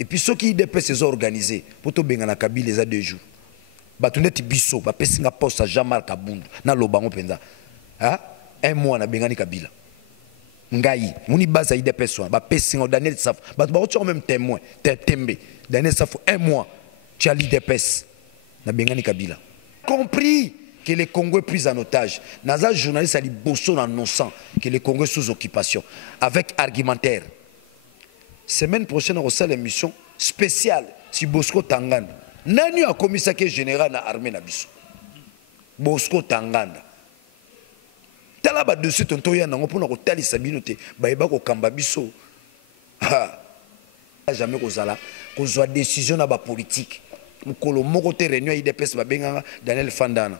Et puis ceux qui IDPS sont organisés, pour tout bien na Kabila les a 2 jours. Batuneti biso, ba pesinga poste à Jean-Marc Kabundu, na lobango penza. Ah, 1 mois na bengani Kabila. Ngai, muni base IDPS ba pesinga Daniel Saf, ba tu même témoin, tembe. Daniel Saf 1 mois, tu as l'IDPS na bengani Kabila. Compris que les Congolais pris en otage. Naza journaliste ali bosso dans nos sang que les Congolais sous occupation avec argumentaire. Semaine prochaine, on reçoit l'émission spéciale sur Bosco Tanganda. Nani a commis ça que général na armée na biso. Bosco Tanganda. Tala ba dessus tonto ya nango pona ko talisa binote ba yeba ko kamba biso. Ah. Jamais kozala kozwa décision na ba politique. Mukolo moko te réunion IDPS ba benga Daniel Fandana.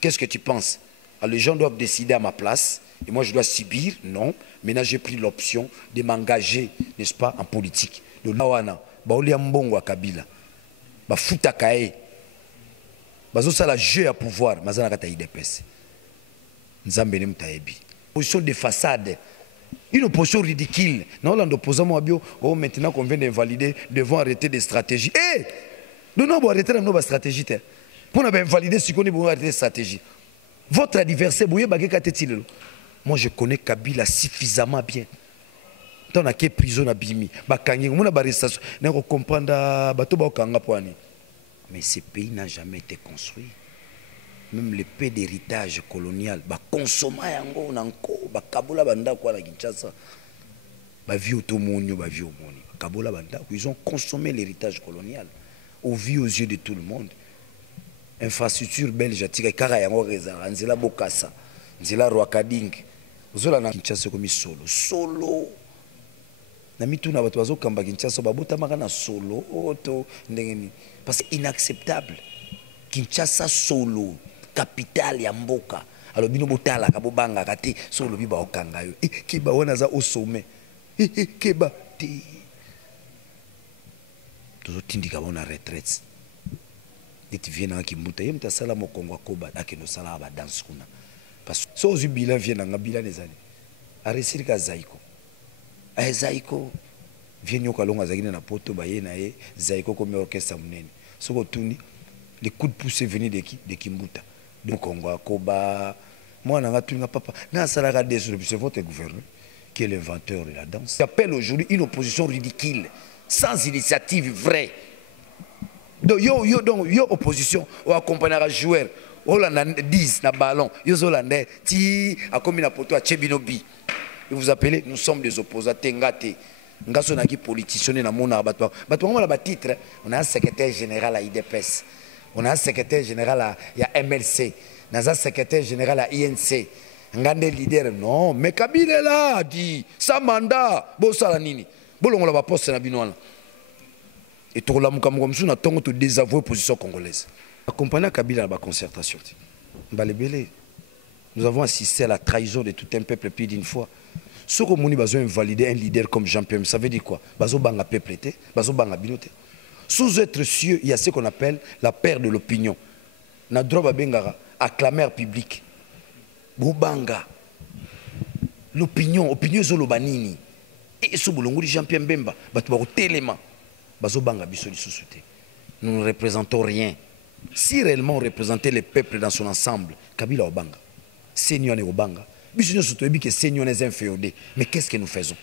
Qu'est-ce que tu penses? Les gens doivent décider à ma place. Et moi, je dois subir? Non. Maintenant, j'ai pris l'option de m'engager, n'est-ce pas, en politique. De Nawana, Baolia Mbongo à Kabila, Bafuta Kae, Bazosa la jeu à pouvoir, Mazana Kata IDPS. Nzambene Mtaebi. Position de façade. Une opposition ridicule. Non, l'opposant Moabio, oh, maintenant qu'on vient d'invalider, devons arrêter des stratégies. Eh! Nous n'avons arrêté nos stratégies. Pour nous invalider ce qu'on est pour arrêter des stratégies. Votre adversaire, moi je connais Kabila suffisamment bien. Dans la prison à Bimi, mais ce pays n'a jamais été construit. Même le paix d'héritage colonial, ils ont consommé l'héritage colonial au vu aux yeux de tout le monde. Infrastructure belge tika kaka yango rezala nzela bokasa nzela Rwakading ozola na Kinshasa komi solo na mituna bato bazokamba Kinshasa babotamaka na solo oto ndengeni parce que inacceptable Kinshasa solo capitale ya mboka alors bino botala ka bobanga kati solo biba okanga yo keba wana za au sommet keba te tozo tindika bona retraite. Tu viens à Kimbuta, tu as sala mokongo koba akeno sala ba danse kuna. Parce que so bilan vient na bilan les années. Aresiri ka Zaiko. Zaiko vient yoka longa zakina na poto ba ye na ye Zaiko comme orchestre munene. Soko tuni les coups de pouce venus de Kimbuta. De Kongo koba moi na ngatunga papa na sala ka desu c'est votre gouverneur qui est l'inventeur de la danse. J'appelle aujourd'hui une opposition ridicule sans initiative vraie. Donc yo opposition ou accompagnera joueur Hollanda 10 na ballon yo Hollanda ti a commis na poto a Chebinobi. Et vous appelez, nous sommes des opposants tengate ngaso na ki politicien na mona bato on a ba titre, on a un secrétaire général à IDPS, on a un secrétaire général à MLC, on a un secrétaire général à INC. Ngande leader non mais Kabila là dit sa mandat bo sala nini bolongo la ba poste na binwana. Et tout le monde a tout désavoué la position congolaise. Accompagné à Kabila dans la concertation. Nous avons assisté à la trahison de tout un peuple plus d'une fois. Ce que nous avons invalidé un leader comme Jean-Pierre, ça veut dire quoi? Bazo banga peuple, bazo banga binote. Sous être cieux, il y a ce qu'on appelle la perte de l'opinion. Na droit bengara acclamer public. Bobanga. L'opinion zolo banini. Et ce boulongo Jean-Pierre Mbemba, batu téléma. Nous ne représentons rien. Si réellement on représentait le peuple dans son ensemble, Kabila Obanga, Seigneur Obanga, mais qu'est-ce que nous faisons?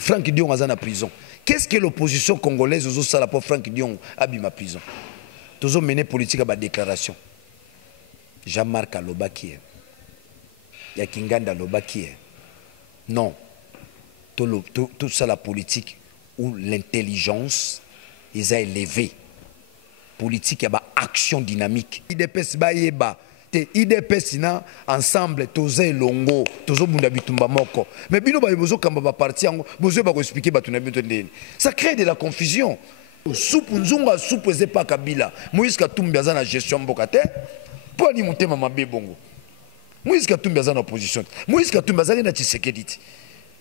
Franck Dion est en prison. Qu'est-ce que l'opposition congolaise a pour Franck Dion à ma prison? Tous ont mené politique à ma déclaration. Jean-Marc Alobaki, Yakinganda Alobaki. Non. Tout ça la politique. Où l'intelligence est élevée. Politique, il y a action dynamique. IDPS baïeba. IDPS na ensemble toze longo tozo bunda bitumba moko. Mais bino ba bozo kamba ba parti ngo bozo ba ko expliquer ba tuna bito ndeni. Ça crée de la confusion. Soupe nzunga soupe c'est pas Kabila. Moïse Katumbi aza na gestion mboka te. Po ni mutema mabe bongo. Moïse Katumbi aza na opposition. Moïse Katumbi aza na Tshisekedi.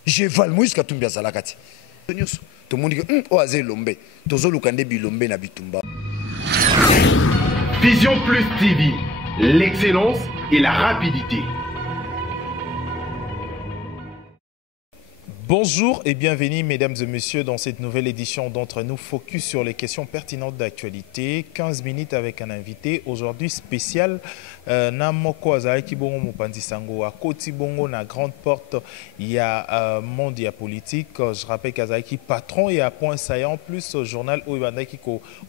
Je val Moïse Katumbi aza la kati. Tout le monde dit que oazé lombe tozo lukande bilombe na bitumba. Vision Plus TV, l'excellence et la rapidité. Bonjour et bienvenue mesdames et messieurs dans cette nouvelle édition d'Entre nous, focus sur les questions pertinentes d'actualité. 15 minutes avec un invité, aujourd'hui spécial. Namoko Azaki Bongo Mopandisango, à Koti Bongo, na grande porte, il y a Mondia Politique. Je rappelle qu'Azaki patron et à point saillant, plus au journal Ouibandaki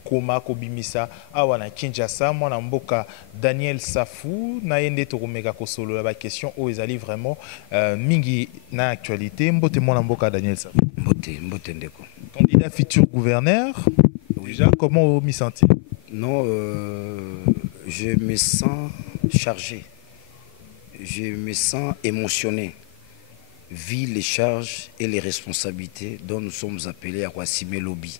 Koma Kobimisa, Awana Kinshasa, Mwana Mboka Daniel Safou, Naende Toromega Kosolo, la question où ils allaient vraiment mingi na actualité. Mbote Mwana Mboka Daniel Safou. Mbote Ndeko. Candidat futur gouverneur, déjà comment vous m'y sentez? Non, je me sens chargé, je me sens émotionné, vu les charges et les responsabilités dont nous sommes appelés à assumer lobby.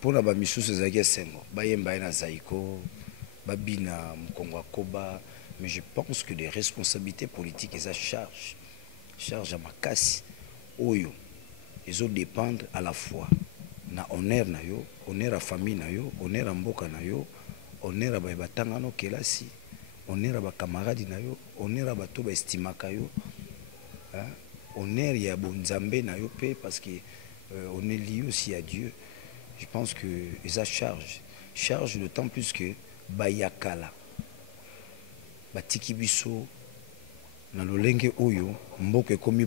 Pour la bamisou Sezagi Sengo, Bayemba na Zaiko, Babina Mkongwa Koba, mais je pense que les responsabilités politiques et sa charge à ma casse, Oyo, ils ont dépendre à la fois na honneur na yo, honneur à famille na yo, honneur à mboka na yo, honneur à batanga no kelasi, honneur à ba camarades na yo, honneur à bato ba estimaka yo, honneur ya bonzambe na yo pe parce que on est lié aussi à Dieu. Je pense que ils charge d'autant plus que bayakala batiki biso na lolenge oyo mboka komi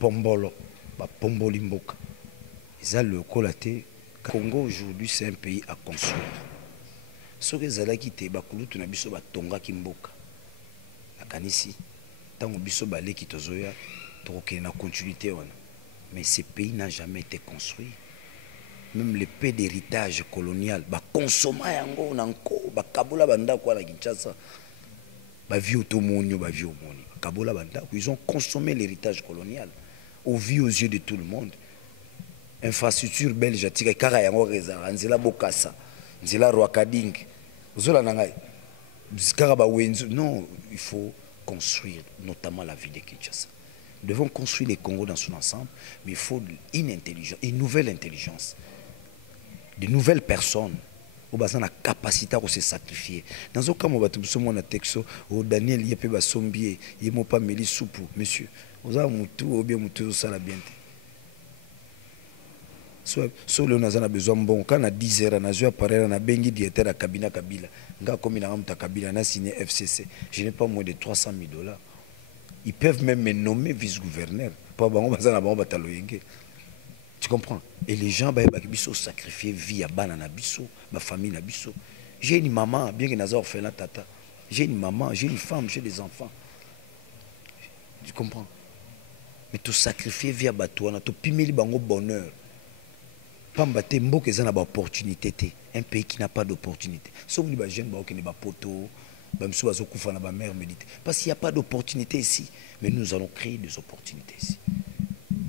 pombolo ba pomboli mboka. Le Congo aujourd'hui c'est un pays à construire. Ce que zala kité bakulutu na biso batonga kimboka. Akanisi tango biso balé kitozoya troké na continuité wana. Mais ce pays n'a jamais été construit. Même le paix d'héritage colonial ba consomma yango nanko ba kabola banda kwa na Kinshasa. Ba vieux tomonyo ba vieux moni. Kabola banda ils ont consommé l'héritage colonial au vu aux yeux de tout le monde. Infrastructure belge tika kaka yango rezara nzela bokasa nzela rwakading zola nangai zikara ba wenzu. Non, il faut construire notamment la ville de Kinshasa. Nous devons construire les Congo dans son ensemble, mais il faut une intelligence, une nouvelle intelligence, de nouvelles personnes au bassin la capacité à se sacrifier. Dans ce cas, on va tout ce monde texto au Daniel yepe ba sombier yemo pas meli soupu monsieur oza mutu ou bien mutu ça la bien. So le on a besoin bon quand on a 10 heures on a joué appareil on a bengi directeur à cabinet Kabila nga comme il a un Kabila on a signé FCC, je n'ai pas moins de 300 000 $. Ils peuvent même me nommer vice-gouverneur pas bon bazana bon bataloyenge. Tu comprends? Et les gens bah biso sacrifier vie à banana biso ma famille na biso. J'ai une maman bien que naza orphelin tata, j'ai une maman, j'ai une femme, j'ai des enfants. Tu comprends? Mais tu sacrifier vie à batouana tu pimeli bango bonheur. Pambate mboka eza na ba opportunité, un pays qui n'a pas d'opportunité. Sauf les jeunes ba qui ne ba poto, ba mso bazo kufa na ba mère médité. Parce qu'il n'y a pas d'opportunité ici, mais nous allons créer des opportunités ici.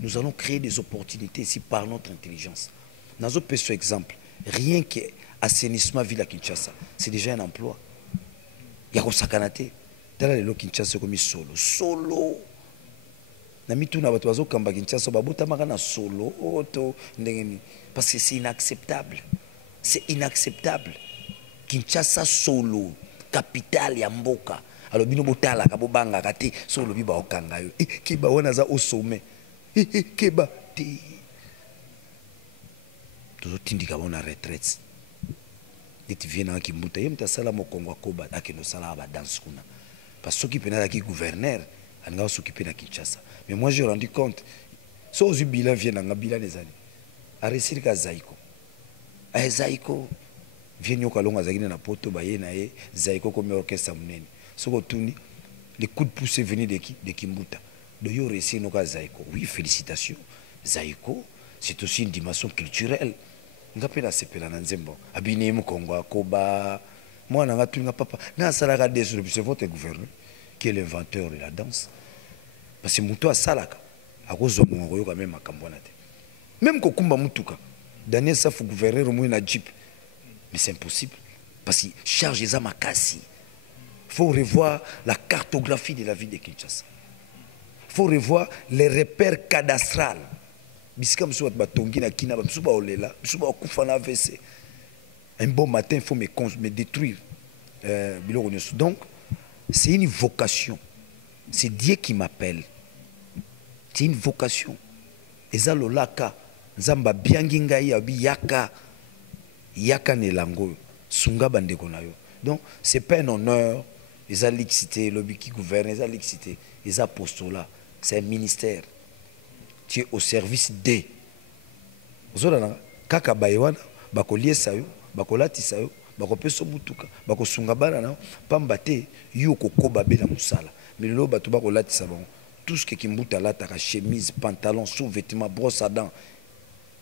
Nous allons créer des opportunités ici par notre intelligence. Dans un peu ce exemple, rien que assainissement ville à Kinshasa, c'est déjà un emploi. Il y a comme ça canate. Tala le Kinshasa comme solo. Na mitu na bato bazo kamba Kinshasa babota makana solo auto ndengeni parce que c'est inacceptable. C'est inacceptable. Kinshasa solo, capitale ya mboka. Alors bino botala ka bobanga kati solo biba okanga yo. Kiba wana za au sommet. Keba te. Toujours tindika bona retraite. Dit viena ki mbuta yemta sala mokongo koba akeno sala ba danse kuna. Parce que qui pena ki gouverneur anga s'occuper na Kinshasa. Mais moi j'ai rendu compte so aux bilan vient na bilan les années. Aresir ka Zaiko. A Zaiko vient yoka longa zakina na poto baye na e Zaiko comme orchestre munene. Soko tuni les coups de pouce venus de qui de Kimbuta. De yo réussir no ka Zaiko. Oui, félicitations. Zaiko, c'est aussi une dimension culturelle. Ngapela sepela na nzembo. Abine mu Kongo koba. Moi na ngatu nga papa. Na salaka des c'est votre gouverneur qui est l'inventeur de la danse. Parce que muto a salaka. A cause de mon royo quand même akambonate. Même kokumba mutuka. Daniel Safou gouverneur au na jeep. Mais c'est impossible parce que charge les amakasi. Faut revoir la cartographie de la ville de Kinshasa. Faut revoir les repères cadastrales. Bisika mso batongi na kina ba mso ba olela, mso ba okufa na AVC. Un bon matin, il faut me détruire. Donc, c'est une vocation. C'est Dieu qui m'appelle. c'est une vocation. Eza lolaka nzamba biangi ngai abi yaka yaka nelango sunga bandeko na yo. Donc c'est pas un honneur, eza l'excité lobby qui gouverne, eza l'excité, eza postulat, c'est un ministère. Tu es au service des ozolana kaka bayewana bakoliesa yo bakolatisa yo bakopesa butuka bakosunga bana na pamba te yo kokoba bela musala mais lelo bato bakolatisa bango tout ce qui mbuta lataka chemise pantalon sous-vêtements brosse à dents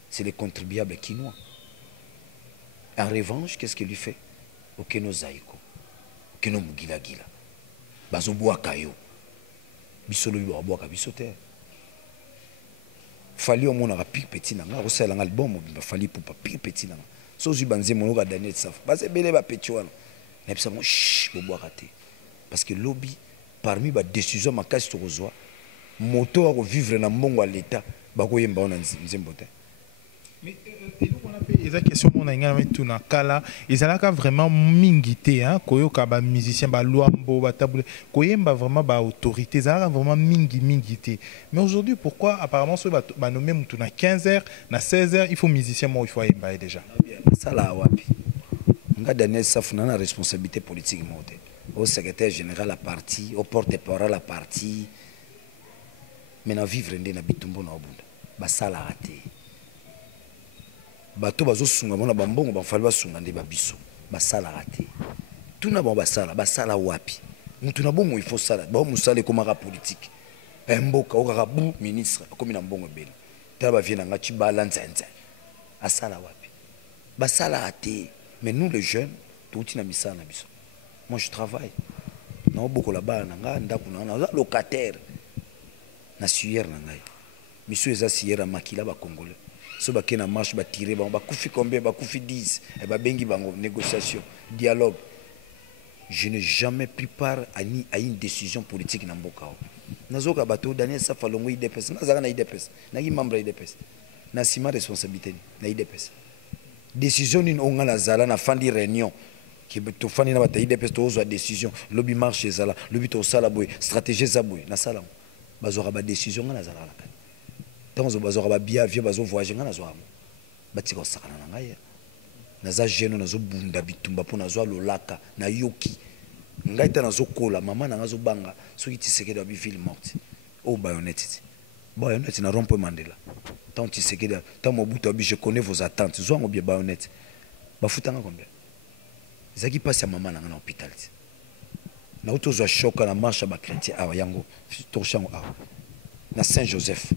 c'est les contribuables quinois. En revanche qu'est-ce qu'il lui fait okeno zaiko okeno mugila gila bazo boaka yo bisolo yo boaka bisote fali au monde rapide petit nanga aussi l'album fali pour papier petit nanga so zu banze monoka Daniel Saf parce que belé ba petit wana na bisa mo bobo raté parce que lobby parmi ba décision makasi to kozwa moto a vivre na mbongo à l'état ba koyemba ona nzembo te. Mais on a fait des questions mon engagement tout na kala ils alaka vraiment mingité hein koyoka ba musicien ba luambo ba tabule koyemba vraiment ba autorité ça vraiment mingité mais aujourd'hui pourquoi apparemment ce ba nommé mutu na 15h na 16h il faut musicien moi il faut yemba déjà ça là wapi nga Daniel Saf na responsabilité politique monté au secrétaire général la parti au porte-parole la parti mais na vivre ndé na bitumbo na obunda ba sala raté bato bazo sunga mona bambongo bafali basunga nde babiso basala raté tuna ba basala wapi mutu na bongo il faut sala ba musale komaka politique mboka okaka bu ministre akomi na mbongo bele ta ba viena ngati bala nzenze asala wapi basala raté mais nous les jeunes tout na misala na biso moi je travaille na oboko la bana nga ndako na locataire na suyer na ngai miso eza siera makila ba congolais so ba kena marche ba tirer ba kufi combien ba kufi 10 et ba bengi bango négociation dialogue. Je n'ai jamais pris part à une décision politique na mboka nazoka bato Daniel Saf alongo IDPS nazaka na IDPS na ki membre IDPS na sima responsabilité na IDPS décision ni onga na zala na fandi réunion qui to fandi na bata IDPS to ozo décision lobby marche zala lobby to sala boy stratégie za boy na sala bazora ba décision na zala la tant bazora ba bia vieux bazo voyager na zo batika osakana na ngai naza jeune nazo bunda bitumba po nazo lolaka na yoki ngai ta nazo kola mama na nazo banga soki Tshisekedi abi ville morte au baïonnette na rompo Mandela tant Tshisekedi tant Mobutu abi je connais vos attentes zo ngo bien baïonnette bafutanga combien zaki passe ya mama na na hôpital na utozo choka na marche ba chrétien awa yango to chango awa na Saint Joseph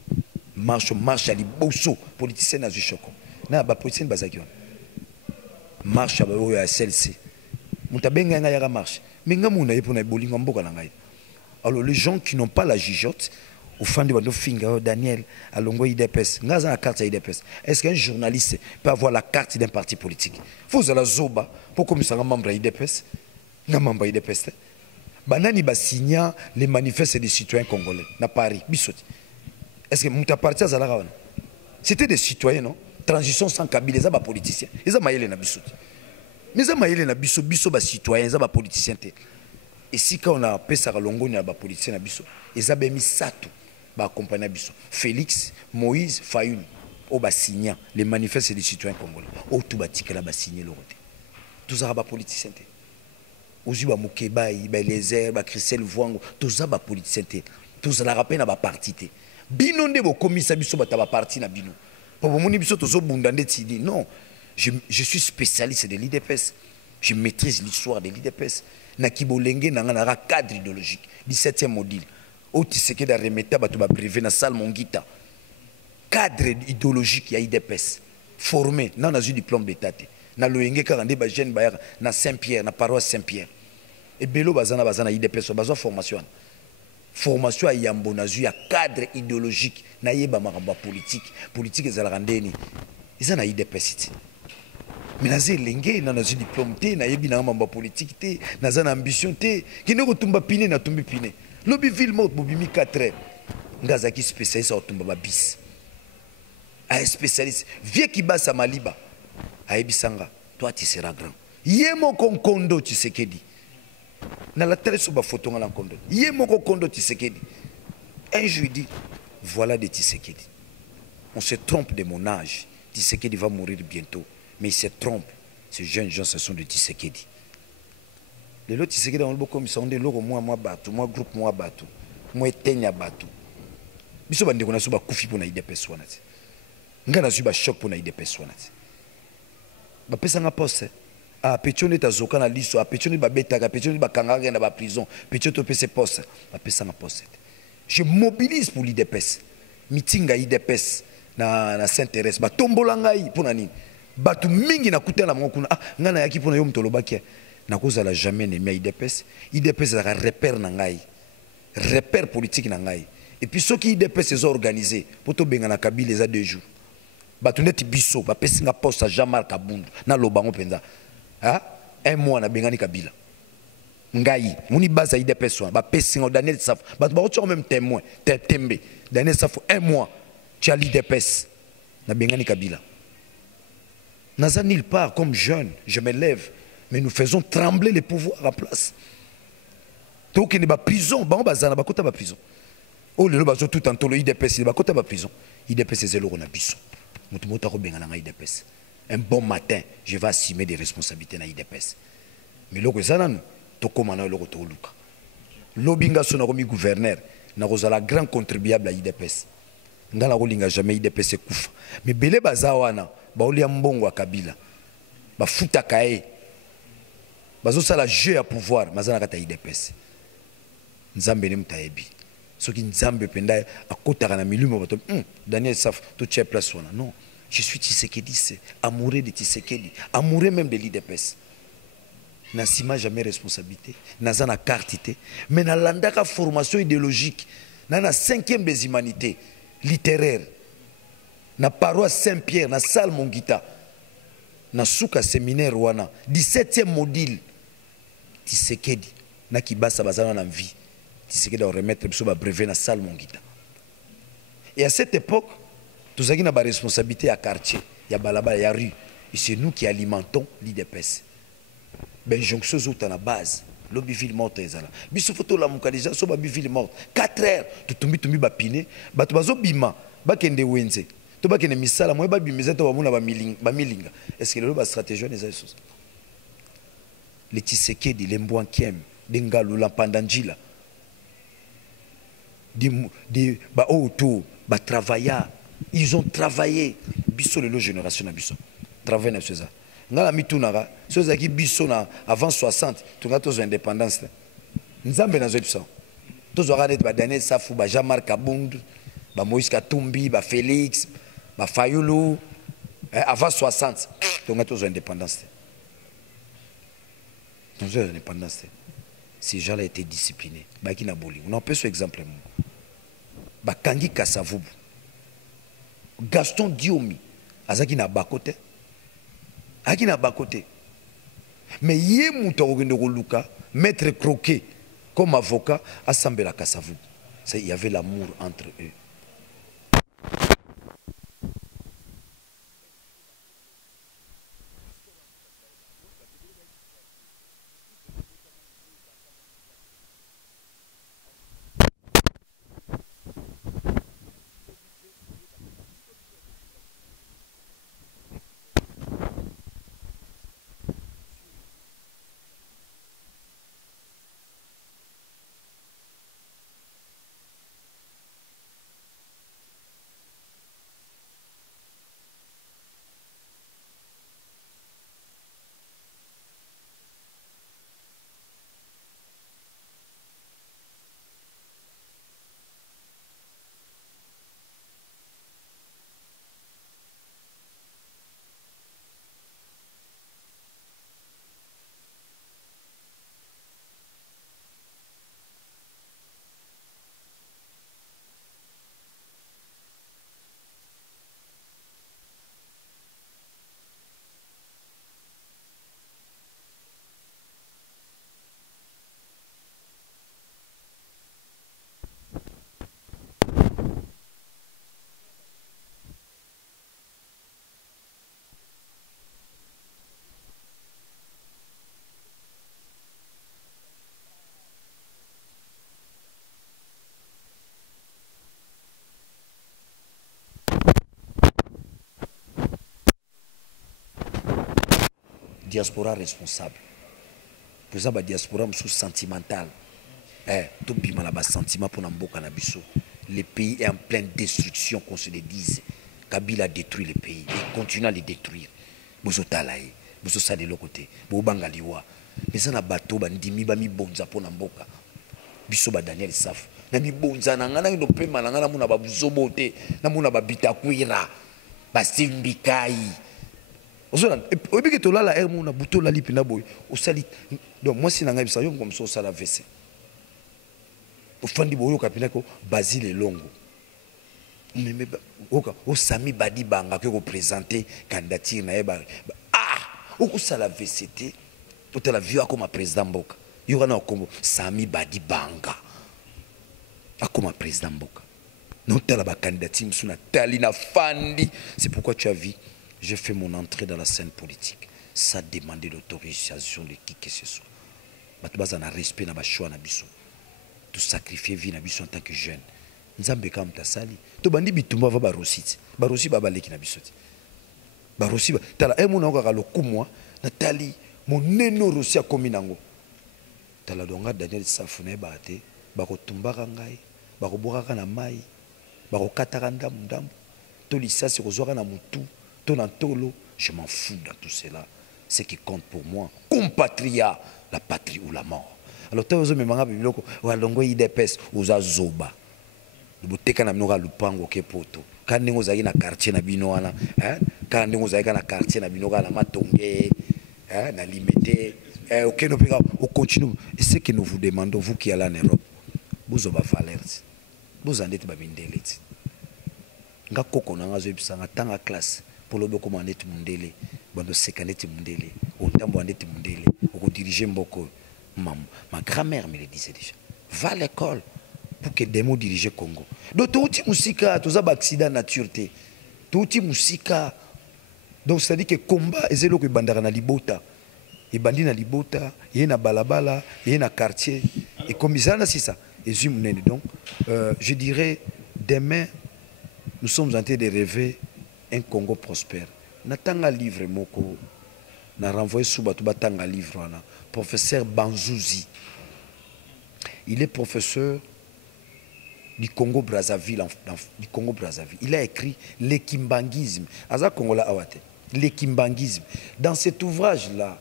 marche à liboso politicien na zuchoko na ba politicien bazaki wana marche à la CLC mutabenga nga ya marche mais nga muna yepo na bolingo mboka na ngai. Alors les gens qui n'ont pas la gigote au fond de bando finga Daniel alongo IDPS nga za la carte IDPS est-ce qu'un journaliste peut avoir la carte d'un parti politique faut à la zoba pour comme ça membre IDPS na membre IDPS banani ba signa les manifestes des citoyens congolais na Paris bisoti est-ce que muta parti za la c'était des citoyens non transition sans Kabila les ba politiciens ils ont maïlé na bisoti mais ça maïlé na biso ba citoyens za ba politiciens te et si quand on a pesa kalongo na ba politiciens na biso ils ont mis sato ba accompagner biso Félix Moïse Fayoum au ba signa les manifestes des citoyens congolais au tout ba tikela ba signer le roté tous ça ba politiciens te ozu ba Mukeba ba Lézer ba Christelle Vwango tous ça ba politiciens te tous la rappel na ba parti te bino nde bo komisa biso ba ta ba parti na bino. Non, je suis spécialiste de l'IDPS. Je maîtrise l'histoire de l'IDPS. Nakibolenge nangana cadre idéologique. 17e module. Au Tshisekedi da remeta bato ba brevet na salle Mongita. Cadre idéologique ya IDPS. Formé, na eu diplôme d'état. Na loyenge karande ba jeune ba na Saint-Pierre, na paroisse Saint-Pierre. Et belo bazana IDPS bazo formation. Formation à Yambo nazu a cadre idéologique na yeba maramba politique ezalaka ndeni eza na IDPS mais naze lengé na nazu diplôme te na yebi na mamba politique te naza na ambition te kine ko tumba pine na tumbi pine lobby ville morte bobimi 4 ngazaki spécialiste au tumba ba bis a spécialiste vieux qui basa maliba a ebisanga toi tu seras grand yemo konkondo Tshisekedi na la télé sur ba photo ngala kondo yemo konkondo Tshisekedi un jour dit Voilà de Tshisekedi. On se trompe de mon âge. Tshisekedi va mourir bientôt. Mais il se trompe. Ces jeunes gens, ce sont de Tshisekedi. Les autres Tshisekedi, on a comme ça, on est là, moi, bateau, moi, groupe, moi, bateau. Moi, éteigne bateau. Biso bande kona suba kufi pour na IDPS wana ti. Nga na suba choc pour na IDPS wana ti. Ba pesa nga poste. Ah petione ta zoka na liso, ah petione ba betaka, petione ba kanganga na ba prison, petione to pese poste. Ba pesa nga poste. Je mobilise pour l'IDPS. Mitinga IDPS na Saint-Thérèse ba tombola ngai pour nani. Batu mingi na kutela mongo kuna. Ah nga na yaki pour na yo mtolobaki. Na kozala jamais ne mai IDPS. IDPS za repère na ngai. Repère politique na ngai. Et puis ceux qui IDPS se sont organisés pour tout benga na Kabila les a 2 jours. Batuneti biso ba pesinga poste à Jean-Marc Kabundu na lobango penza. Ah 1 mois na bengani Kabila. Ngai muni base IDPS ba pesinga Daniel Saf. Ba tu même témoin, tembe. Daniel Saf 1 mois tu as l'IDPS na bengani Kabila. Naza nulle part comme jeune, je me lève mais nous faisons trembler les pouvoirs en place. Donc il n'y a pas prison, ba bazana ba kota ba prison. Oh le bazo tout en tolo IDPS il va côté ba prison IDPS c'est zéro na biso mutu mota ko benga na IDPS un bon matin je vais assumer des responsabilités na IDPS mais loko ezana to komana loko to luka lobinga sona komi gouverneur na kozala grand contribuable à IDPS ngala kolinga jamais IDPS kufa mais belé bazawana ba olia mbongo Kabila ba futa kae bazo sala jeu à pouvoir mazana kata IDPS nzambe ne mutayebi soki nzambe penda akotaka na milimo bato Daniel Saf to tient place wana non je suis Tshisekedi c'est amoureux de Tshisekedi amoureux même de l'IDPS na sima jamais responsabilité naza na carte mais na landaka formation idéologique na 5e des humanités littéraire na paroisse Saint-Pierre na salle Mongita na suka séminaire wana 17e module Tshisekedi na kibasa bazana na vie Tshisekedi doit remettre le brevet dans la salle Mongita. Et à cette époque, tous avons une responsabilité à quartier, il y a balaba, il y a rue. Et c'est nous qui alimentons l'IDPS. Ben jonction dans la base, lobby ville morte ezala. Biso photo la mukaliza so ba ville morte. 4 heures, tu tumbi ba piné, ba to bazo bima, ba kende wenze. To ba kende misala, moi ba bimiza to ba muna ba milinga. Est-ce que le ba stratégie les choses? Les Tshisekedi, les Mbwankiem, Dengalu, la Pandangila. Des travailleurs, ils ont travaillé biso le génération na biso travail na ça ngala mitunaka soza ki biso na avant 60 tunga tozo indépendance nzambe na zetu ça tozo regarder ba Daniel Safu ba Jean-Marc Kabundu ba Moïse Katumbi ba Félix ba Fayulu avant 60 tunga tozo indépendance tozo indépendance. Ces gens-là étaient disciplinés. Baki na boli. On en peut ce exemple. Bakangi Kasavubu. Gaston Diomi. Azaki na bakote. Aki na bakote. Mais yé mouta ogende luka, maître croqué comme avocat, assemblé la Kasavubu. Il y avait l'amour entre eux. diaspora responsable. Pour ça, la diaspora est sentimentale. Tout le monde a un sentiment pour mboka na biso. Le pays est en pleine destruction, qu'on se le dise. Kabila a détruit le pays. Il continue à le détruire. Vous avez vous ça de l'autre côté. Vous avez mais ça na bateau bandimi ba mi bonza pour mboka. Biso ba Daniel Saf. Na mi bonza na ngana ndo pe malanga na muna ba buzobote, na muna ba bitakwira. Ba Simbikai. Ozona obiki to lala er muna buto la lipi na boy. Osali donc moi si na ngai bisayo comme ça la vese. Ofandi boyo kapina ko Basile Longo. Mais o Sami Badi Banga que représenter candidature na eba. Ah, o ça la VCT. Tout la vu comme président Mboka. Il y aura comme Sami Badi Banga. Comme président Mboka. Non, tu as la candidature, Talina Fandi. C'est pourquoi tu as vu, j'ai fait mon entrée dans la scène politique. Ça demandait l'autorisation de qui que ce soit. Tu as un respect dans le choix. Tu sacrifier vie en tant que jeune. Nzambe kam ta sali. Tu bandi bitumba va barosi. Barosi babaleki na bisoti. Barosi ba. Tala emuna okaka lokumwa Natali. Mon neno rosi a komi nango. Tala donga Daniel Safune bate. Bako tumbaka ngai. Bako bokaka na mai. Bako kataka ndambu ndambu. To lisasi kozwaka na mutu. To na tolo. Je m'en fous dans tout cela. Ce qui compte pour moi. Compatriat. La patrie ou la mort. Alors tu as me manga bibiloko. Walongo idepes. Uza zoba. Boteka na mnoga lupango ke poto. Quand nous avons na quartier na binoana. Quand nous avons na quartier na binoga na matonge. Na limité, ok, nous continue. Et ce que nous vous demandons, vous qui allez en Europe, vous avez valeur, vous en êtes babindele. Nga koko na nga zo bisanga tanga classe pour le comment en êtes mundele, bando sekanete mundele, otambo en êtes mundele, on diriger mboko. Ma grand-mère me le disait déjà. Va à l'école pour que des mots dirigent Congo. Donc tout outil musika, tout ça accident nature té. Tout outil musika. Donc c'est-à-dire que combat est zélo que bandara na libota. Et bandi na libota, il y a na balabala, il y a na quartier. Et comme ça, c'est ça. Et donc, je dirais, demain, nous sommes en train de rêver un Congo prospère. Natanga livre moko, na renvoyé sous batou batanga livre wana. Professeur Banzouzi. Il est professeur du Congo-Brazzaville. Il a écrit l'ékimbangisme. Aza Congola awate. L'ékimbangisme. Dans cet ouvrage-là,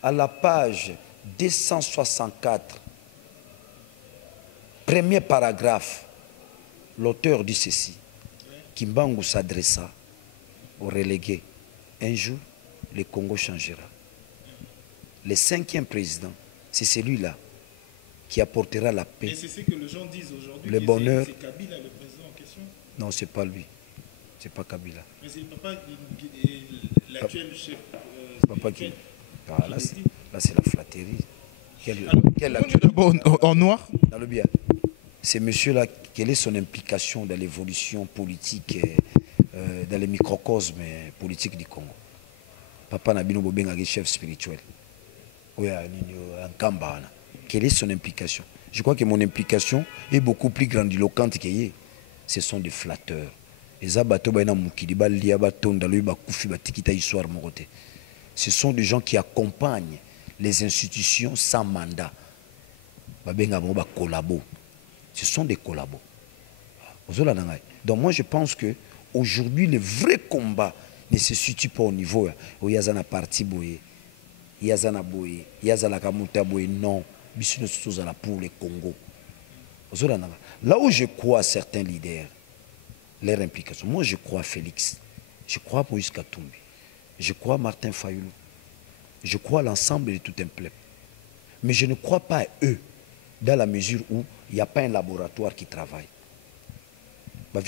à la page 264, premier paragraphe, l'auteur dit ceci. Kimbangu s'adressa aux relégués. Un jour, le Congo changera. Le 5e président, c'est celui-là qui apportera la paix. Et c'est ce que les gens disent aujourd'hui. Le bonheur. C'est Kabila le président en question? Non, c'est pas lui. C'est pas Kabila. Mais c'est pas l'actuel chef. Papa qui. Ah, là, c'est la flatterie. En noir? Dans le bien. C'est monsieur-là, quelle est son implication dans l'évolution politique, dans les microcosmes politiques du Congo? Papa Nabino Bobenga est chef spirituel. Oui, en Kambana. Quelle est son implication? Je crois que mon implication est beaucoup plus grandiloquente que ce sont des flatteurs. Ce sont des gens qui accompagnent les institutions sans mandat. Ce sont des collabos. Donc moi je pense que aujourd'hui le vrai combat ne se situe pas au niveau où il y a un parti boye, il y a un boye, il y a un kamuta boye, non. Pour le Congo. Là où je crois à certains leaders, leur implication, moi je crois à Félix, je crois à Moïse Katumbi, je crois à Martin Fayoulou, je crois à l'ensemble de tout un peuple. Mais je ne crois pas à eux, dans la mesure où il n'y a pas un laboratoire qui travaille. Dans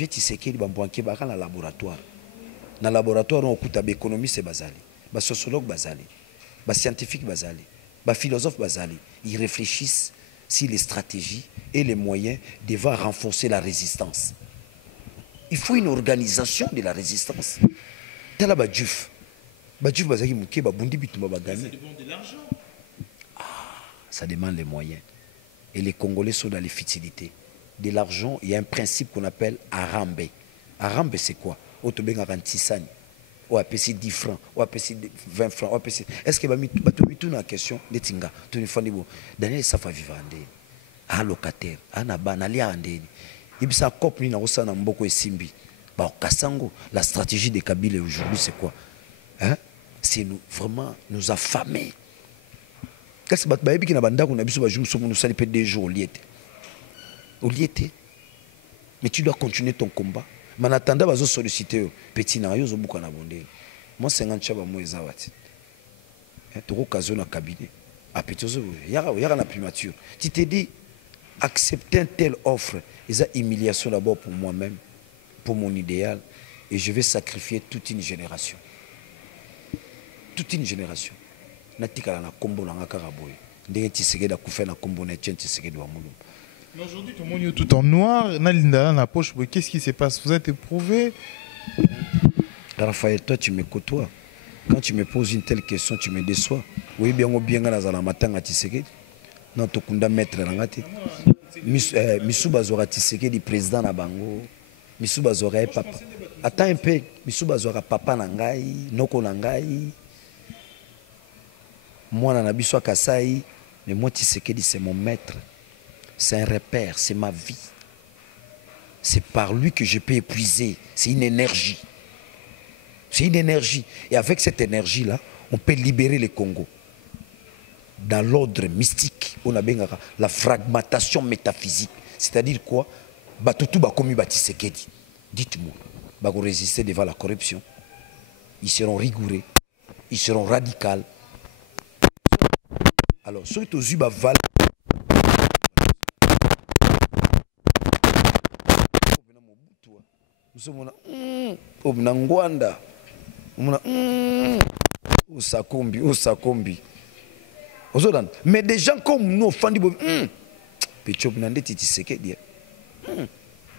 le laboratoire, on écoute des économistes basali, des sociologues basali, des scientifiques basali. Les philosophes basali, ils réfléchissent sur les stratégies et les moyens devant renforcer la résistance. Il faut une organisation de la résistance. Ça demande de l'argent. Ça demande les moyens. Et les Congolais sont dans les futilités. De l'argent, il y a un principe qu'on appelle Arambe. Arambe, c'est quoi? ou à payer 10 francs, ou à payer 20 francs, ou à payer. Est-ce que tu as une question de Tinga, tu ne fais pas Daniel Safa vivant un locataire, un aban, un lien andeni. Il y a un couple qui a un mboko et simbi. Bah, Kassango, la stratégie de Kabila aujourd'hui, c'est quoi? Hein? C'est nous, vraiment nous affamer. Qu'est-ce que tu as dit que nous sommes des jours au liété. Mais tu dois continuer ton combat. Mais en attendant, tu vas solliciter petit naïo zo buka na bonde. Moi 50 chaba moi ezawati. Tu as occasion na cabinet. A petit zo yara na primature. Tu te dis accepter une telle offre, c'est une humiliation d'abord pour moi-même, pour mon idéal, et je vais sacrifier toute une génération. Toute une génération. Natika na kombo na ngakaraboy. Ndenge Tshisekedi akufa na kombo na Etienne Tshisekedi wa Mulumba. Mais aujourd'hui, tout le monde est tout en noir. Nalinda na poche. Qu'est-ce qui se passe? Vous êtes éprouvé? Raphaël, toi tu me côtoies. Quand tu me poses une telle question, tu me déçois. Oui, bien ou bien dans la matin à Tshisekedi. Non, tu kunda maître nangate. Misuba Zora Tshisekedi président na bango. Misuba Zora papa. Attends un peu. Misuba Zora papa nangai, noko nangai. Moi na biso Kasai, mais moi Tshisekedi c'est mon maître. C'est un repère, c'est ma vie. C'est par lui que je peux épuiser. C'est une énergie. C'est une énergie. Et avec cette énergie-là, on peut libérer le Congo. Dans l'ordre mystique, on a bien la fragmentation métaphysique. C'est-à-dire quoi? Batutu bakomi Tshisekedi. Dites-moi, ils vont résister devant la corruption. Ils seront rigoureux. Ils seront radicaux. Alors, ceux qui ont val. Nous sommes là, Ngwanda, Osakombi. Mais des gens comme nous, Fandi, Pécho Bnandeti Tshisekedi,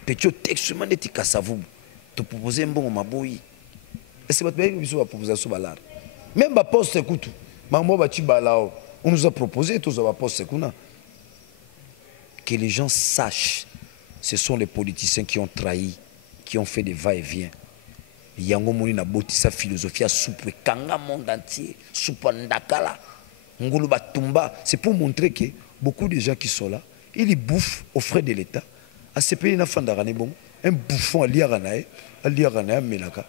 Pécho Texumandeti Kassavou, te proposer un bon maboui. Et c'est votre pays qui va proposer ce balar. Même ma poste écoute, maman Bachi Balao, on nous a proposé tous à poste écoute. Que les gens sachent, ce sont les politiciens qui ont trahi, qui ont fait des va-et-vient. Yango moni na boti sa philosophie à soupe kanga monde entier, soupe ndakala, ngulu batumba. C'est pour montrer que beaucoup de gens qui sont là, ils bouffent aux frais de l'État. À ces pays na fandarane bon, un bouffon à liaranae, melaka.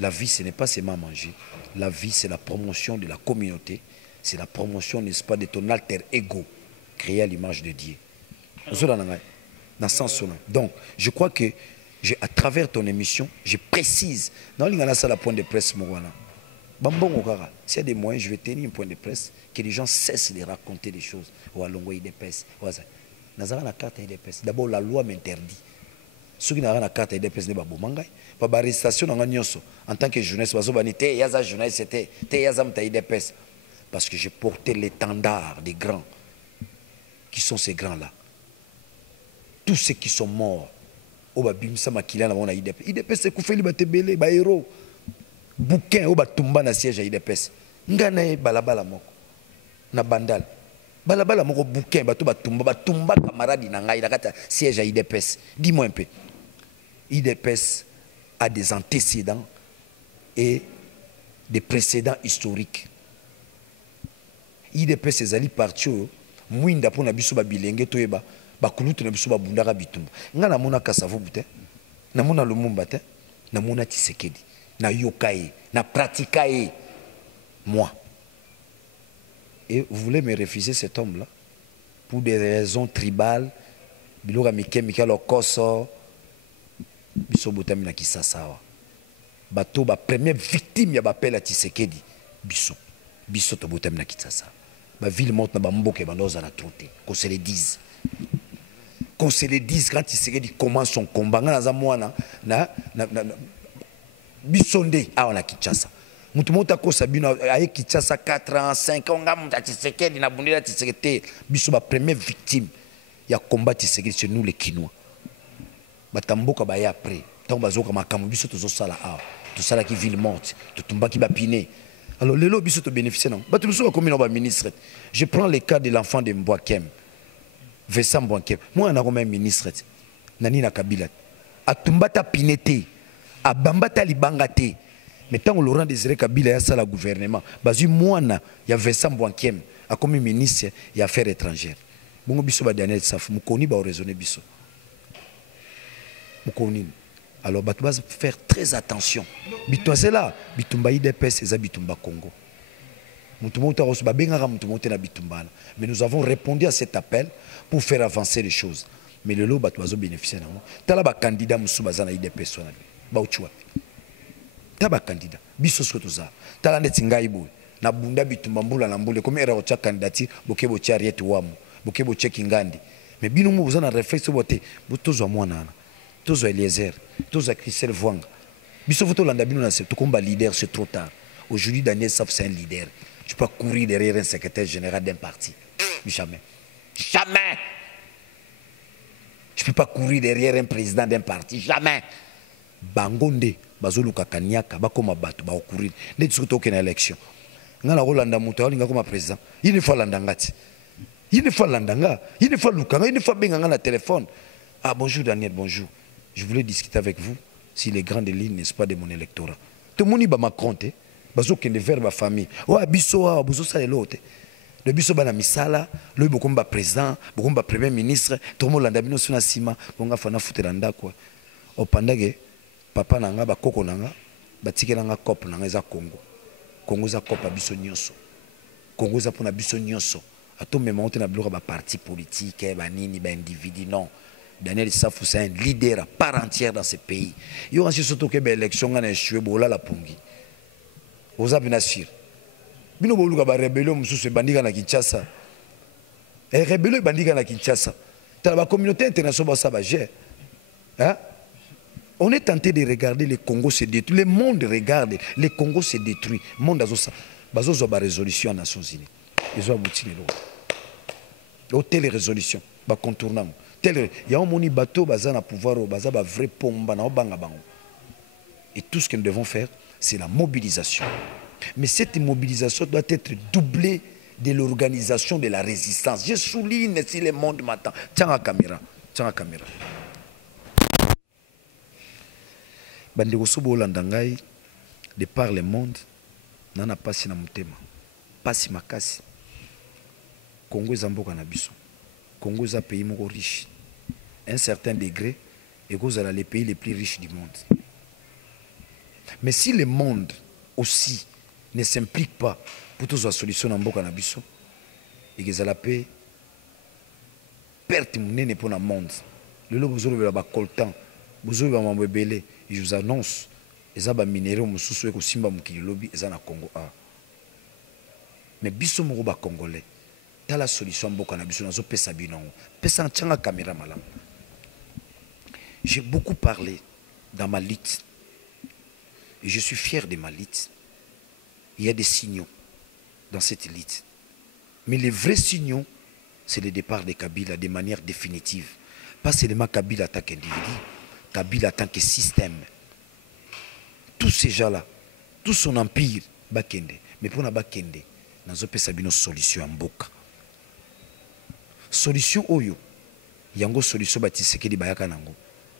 La vie ce n'est pas seulement manger. La vie c'est la promotion de la communauté, c'est la promotion, n'est-ce pas, de ton alter ego créé à l'image de Dieu. Dans ce sens-là. Donc, je crois que à travers ton émission, je précise. Dans la point de presse, s'il y a des moyens, je vais tenir un point de presse, que les gens cessent de raconter des choses. D'abord, la loi m'interdit. Ceux qui n'ont pas la carte IDPS, ne pas la arrestation en tant que journaliste, parce que je portais l'étendard des grands. Qui sont ces grands-là? Tous ceux qui sont morts. IDPS c'est Koufeli Batebele, ba héros. Bouquin au batumba na siège à IDPS. Ngana balabala moko. Na bandal. Balabala moko bouquin bato batumba camarade na ngai nakata siège à IDPS. Dis-moi un peu. IDPS a des antécédents et des précédents historiques. IDPS ezali parti mwinda pona biso ba bilenge toyeba bakulutu na biso babundaka bitumba nga namona Kasavubu te namona Lumumba te namona Tshisekedi na yokaye na pratiquer moi. Et vous voulez me refuser cet homme là pour des raisons tribales bilora mikemika lokoso biso botami na Kisasawa bato ba première victime ya bapela Tshisekedi biso to botami na Kisasawa ba ville monte na bamboke bandoza na troté qu'on se le dise. Qu'on se le dise quand Tshisekedi commence son combat na mwana na bisonde a na Kinshasa. Mutu mota ko sabino aye Kinshasa 4 ans 5 ans ngamuta Tshisekedi na bundela Tshisekedi biso ba première victime ya combat Tshisekedi c'est nous les Kinois. Batamboka ba ya après tant bazoka makambo biso tozo sala a to sala ki ville morte to tumba ki bapine. Alors, les lobbies sont bénéficiés, non? Ministre. Je prends le cas de l'enfant de Mbwakem, Vincent Mbwakem. Moi, je suis un ministre. Nani na Kabila. A Tumbata Pinete, a Bambata Libangate, Mais tant que Laurent Désiré Kabila a ça le gouvernement, bazu moana ya Vincent Boankiem a comme ministre des Affaires étrangères. Bongo biso ba Daniel Saf mukoni ba raisonner biso. Mukoni. Alors bah tu vas faire très attention. Bitumba c'est là, bitumba IDPS c'est bitumba Congo. Mais nous avons répondu à cet appel pour faire avancer les choses. Mais le lot bah tu vas bénéficier non. Tala ba candidat musubaza na IDPS wana. Ba uchwa. Taba candidat. Biso sotoza. Tala netinga ibo. Na bunda bitumba mbula na mbule comme era ocha candidature bokebo chariet wamu. Bokebo cheki ngandi. Mais bino mu bozana réflexe bote. Botozo mwana na. Tozo Eliezer, tozo Christelle Vwanga. Biso foto landa bino na to combat leader c'est trop tard. Aujourd'hui Daniel Saf c'est un leader. Tu peux pas courir derrière un secrétaire général d'un parti. Jamais. Jamais. Tu peux pas courir derrière un président d'un parti. Jamais. Bangonde, bazoluka kanyaka, bakoma batu, ba courir. Ne tsuto aucune élection. Ngala rolanda muto alinga comme président. Il ne faut landangati. Il ne faut landanga. Il ne faut lukanga, il ne faut benga na téléphone. Ah bonjour Daniel, bonjour. Je voulais discuter avec vous si les grandes lignes, n'est-ce pas, de mon électorat. Tout le monde va m'accrocher. Bazo kende vers ma famille. Ouais, biso wa bozo ça l'autre. Le biso bana misala, le bokomba président, bokomba premier ministre, tout le monde landa bino suna sima, bonga fana futelanda quoi. Au pandage papa nanga ba koko nanga, batike nanga cop nanga za Congo. Congo za cop biso nyonso. Congo za pona biso nyonso. Ato même on na bloqué ba parti politique, ba nini ba individu non. Daniel Safou c'est un leader à part entière dans ce pays. Il y a aussi surtout que l'élection a échoué bola la pungi. Vous avez bien sûr. Bino boluka ba rébellion mususu bandika na Kinshasa. Et rébellion bandika na Kinshasa. Dans la communauté internationale ça va gérer. Hein? On est tenté de regarder le Congo se détruire. Le monde regarde, le Congo se détruit. Le monde a ça. Bazo ba résolution aux Nations Unies. Ils ont abouti les lois. Hôtel résolution ba contournant. Il y a un moni bateau bazana pouvoir baza ba vrai pomba na obanga bango. Et tout ce que nous devons faire, c'est la mobilisation. Mais cette mobilisation doit être doublée de l'organisation de la résistance. Je souligne si le monde m'attend. Tiens la caméra. Tiens la caméra. Bandeko sobo landangai de par le monde nana pasi na mutema. Pasi makasi. Congo zamboka na biso. Congo est un pays riche. À un certain degré, et vous êtes les pays les plus riches du monde. Mais si le monde aussi ne s'implique pas pour trouver une solution dans le Nabiso, et que la paix perte monnaie pour le monde, le lot vous avez un coltan, vous avez un bébé, je vous annonce, les abats minéraux, vous souhaitez que Simba Mukili lobby, ils sont au Congo. Mais biso mo ba congolais. La solution beaucoup na biso nazo pesa bino pesa ntanga caméra malam. J'ai beaucoup parlé dans ma lutte et je suis fier de ma lutte. Il y a des signaux dans cette lutte, mais les vrais signaux c'est le départ de Kabila de manière définitive, pas seulement Kabila en tant qu'individu, Kabila en tant que système. Tous ces gens-là, tout son empire bakende, mais pour na bakende nazo pesa bino solution en boka. Solution oyo yango solution batisekedi bayaka nango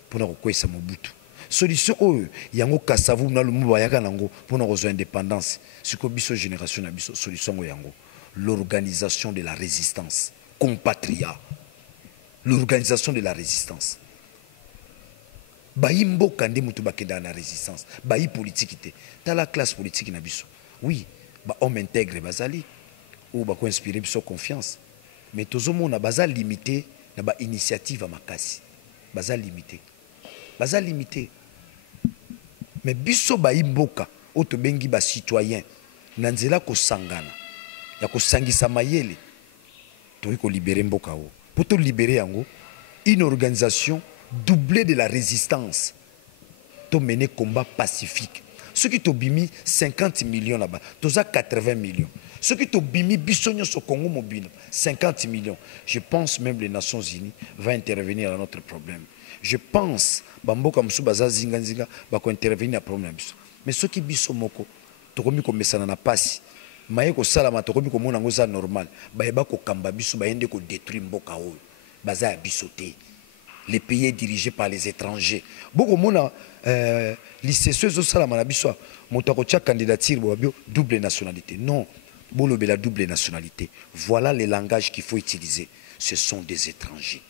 pona kokwesa Mobutu. Solution oyo yango Kasavu na Lumumba bayaka nango pona kozo indépendance. Siko biso génération na biso solution oyo yango l'organisation de la résistance. Compatriotes, l'organisation de la résistance. Bayi mboka nde mutu bakenda na résistance. Bayi politique te. Ta la classe politique na biso. Oui, ba homme intègre bazali ou ba ko inspirer biso confiance. Mais tout le monde a limité na initiative à makasi. Baza limité. Baza limité. Mais biso ba imboka oto bengi ba citoyen nanzela ko sangana. Ya ko sangisa mayele. To ko libérer mboka o. Pour te libérer yango, une organisation doublée de la résistance. To mener combat pacifique. Ceux qui t'ont bimi 50 millions là-bas, toza 80 millions. Ceux qui t'ont bimi bisogno sur Congo mobile 50 millions. Je pense même les Nations Unies vont intervenir à notre problème. Je pense bamboka musu baza zinga zinga ba ko intervenir à problème biso. Mais ceux qui biso moko to komi ko mesana na pasi. Maye ko salama to komi ko mona ngo za normal. Ba yeba ko kamba biso ba yende ko détruire mboka o. Baza ya biso te. les pays dirigés par les étrangers. Beaucoup mona lycée au salama na biso motako tia candidature bo double nationalité. Non, bolobe la double nationalité. Voilà les langages qu'il faut utiliser. Ce sont des étrangers.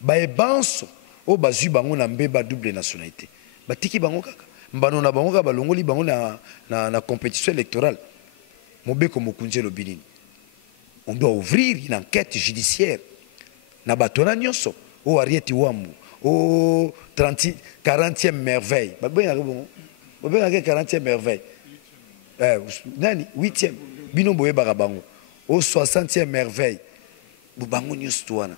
Ba ebanso o bazu bango na mbeba double nationalité. Ba tiki bango kaka. Mbano na bango ka balongoli bango na compétition électorale. Mobeko mokunje lobinini. On doit ouvrir une enquête judiciaire. Na batona nyonso o Arieti Wamu o 40e merveille. Ba benga bon. Ba benga 40e merveille. Nani 8e bino boye barabango o 60e merveille. Bu bango nyonso toana.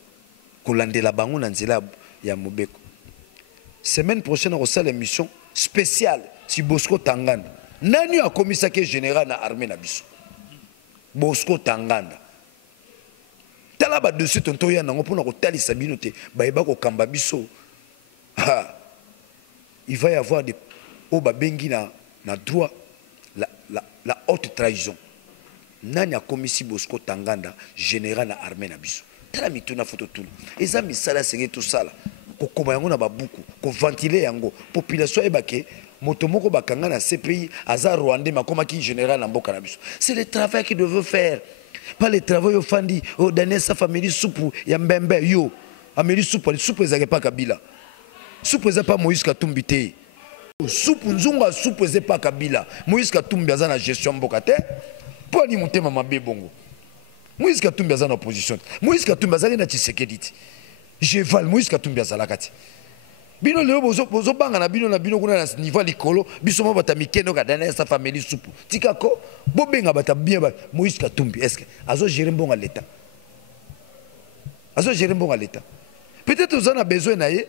Kolandela bango na nzela ya mobeko. Semaine prochaine on sala émission spéciale si Bosco Tanganda. Nani a commissaire général na armée na biso. Bosco Tanganda. Tala ba dossier tonto ya nango pona ko talisa bino te ba eba ko kamba biso. Il va y avoir des oba bengi na droit la haute trahison. Nani a commissaire Bosco Tanganda général na armée na biso. Tala mituna photo tout. Eza misala senge tout ça là. Ko koma yango na babuku, ko ventiler yango population ebake moto moko bakanga na CPI aza Rwandais makoma ki général na mboka na biso. C'est le travail qu'il devait faire. Pas le travail au fandi au dernier sa famille soupu ya mbembe yo. Ameli soupu ezake pas Kabila. Soupu ezake pas Moïse Katumbi te. Soupu nzunga soupu ezake pas Kabila. Moïse Katumbi aza na gestion mboka te. Po ni motema mabe bongo. Moïse Katumbi aza na opposition. Moïse Katumbi aza na Tshisekedi. Je val Moïse Katumbi azalakati. Bino leo bozo banga na bino kuna na niveau likolo biso mo bata mikeno ka dana sa famille soupu. Tikako bo benga bata bien ba Moïse Katumbi est-ce que azo gérer mbonga l'état. Azo gérer mbonga l'état. Peut-être vous en a besoin na ye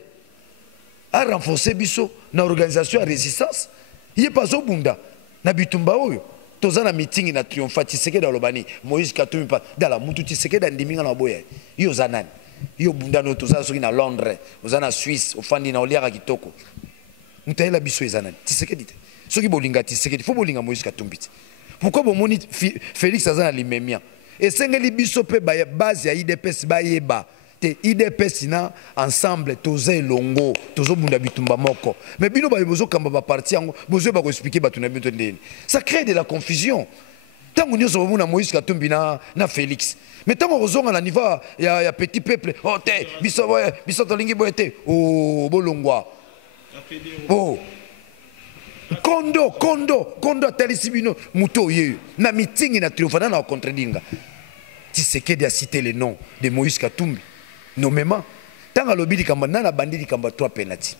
à renforcer biso na organisation à résistance. Yé pas zo bunda na bitumba oyo. Tozana meeting na triomphe Tshisekedi dans lobani Moïse Katumbi pas dans la mutu Tshisekedi ndiminga na boya. Yo zanani. Yo bundano toza soki na Londres, oza na Suisse, ofandi na oliaka kitoko. Mutaela biso ezanani. Tshisekedi te. Soki bolinga Tshisekedi, faut bolinga Moïse Katumbi. Pourquoi bomoni Félix azana limemia? Esengeli biso pe ba base ya IDPS ba yeba. Te IDPS na ensemble toza elongo, tozo bunda bitumba moko. Mais bino ba bozo kamba ba parti yango, bozo ba ko expliquer ba tuna bito ndeni. Ça crée de la confusion. Tango nyoso bomuna Moïse Katumbi na Félix. Mais tant qu'on a niveau il y a petit peuple oh te biso tolingi boete oh bolongwa oh kondo talisibino muto ye na meeting na triomphana na contredinga Tshisekedi a cité le nom de Moïse Katumbi nommément tant à lobby kamba na bandi kamba 3 penalty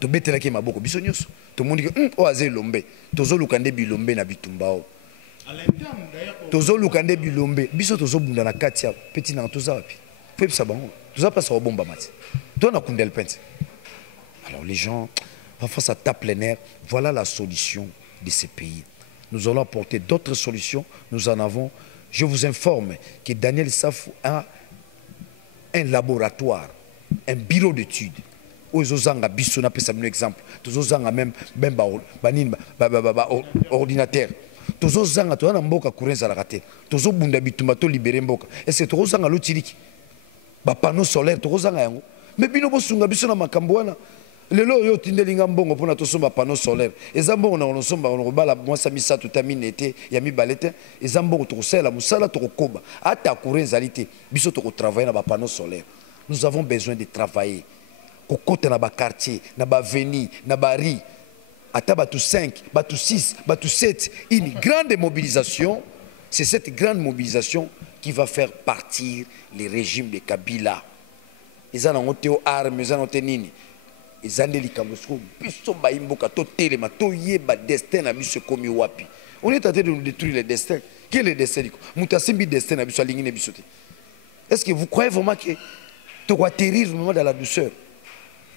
to betela ke maboko biso nyos to mundi ke o aze lombe tozo lukande bilombe na bitumbao tozo lukande bilombe biso tozo bunda na katia petit na toza wapi peuple sabango toza pas au bomba mati toi na kundel pense. Alors les gens parfois ça tape les nerfs. Voilà la solution de ces pays. Nous allons apporter d'autres solutions. Nous en avons. Je vous informe que Daniel Safou a un laboratoire, un bureau d'études. Ozozanga biso na pesa un exemple. Tozozanga même ordinateur. Tozo zanga to na mboka kurenza la kate tozo bunda bituma to libérer mboka est-ce que tozo zanga lotiliki ba panneau solaire tozo zanga yango mais bino bosunga biso na makambo wana lelo yo tindelinga mbongo pona to somba panneau solaire ezambongo na ono somba ono bala mwasa misatu taminete ya mibalete ezambongo to kosela musala to kokoba ata kurenza lité biso to ko travailler na ba panneau solaire. Nous avons besoin de travailler kokota na ba quartier na ba avenue na ba rue. Ata batu 5, batu 6, batu 7, une grande mobilisation. C'est cette grande mobilisation qui va faire partir les régimes de Kabila. Ils ont été aux armes, ils ont été nini. Ils ont été kambosko, biso ba imboka to telema to yeba destin na biso komi wapi. On est en train de nous détruire le destin. Quel est le destin? Mutasimbi destin na biso alingine biso te. Est-ce que vous croyez vraiment que tu vas atterrir vraiment dans la douceur?